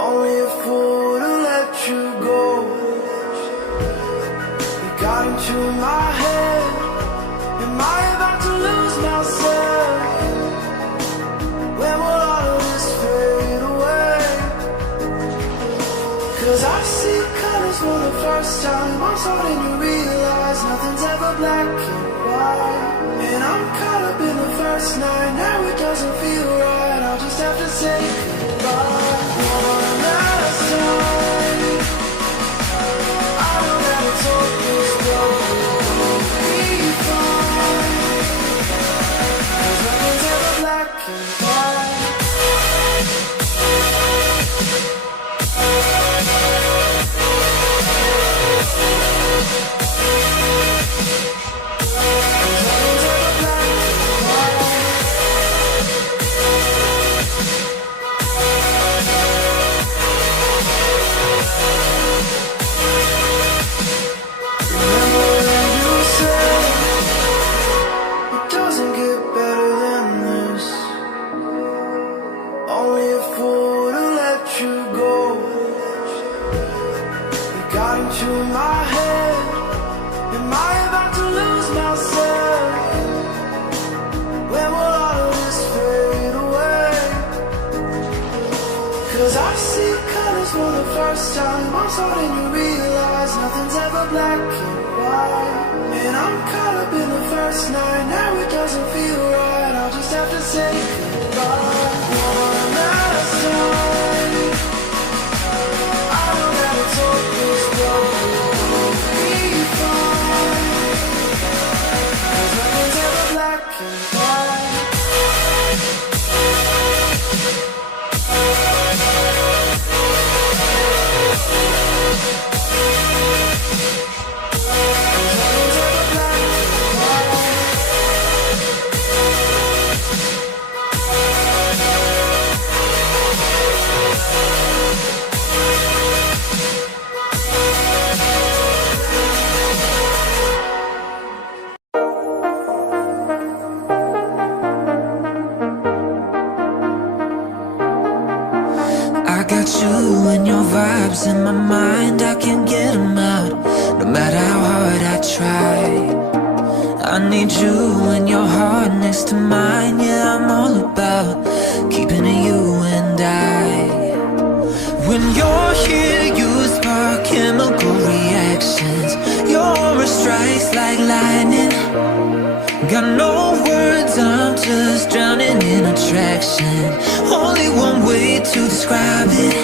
Only a fool to let you go. You got into my head. Am I about to lose myself? When will all of this fade away? 'Cause I see colors for the first time. I'm starting to realize nothing's ever black and white. And I'm caught up in the first night. Now it doesn't feel right. I'll just have to say goodbye. One last time. I know that it's hopeless, but we'll be fine. 'Cause nothing's ever black and white. Only a fool to let you go. You got into my head. Am I about to lose myself? When will all of this fade away? 'Cause I see colors for the first time. I'm starting to realize nothing's ever black and white. And I'm caught up in the first night. Now it doesn't feel right. I'll just have to say goodbye. One last time. I know that it's hopeless, but we'll be fine. 'Cause nothing's ever black and white. I got you and your vibes in my mind, I can't get them out, no matter how hard I try. I need you and your heart next to mine, yeah, I'm all about keeping it you and I. When you're here, you spark chemical reactions, your aura strikes like lightning. Got no words, I'm just drowning in attraction. Only one way to describe it.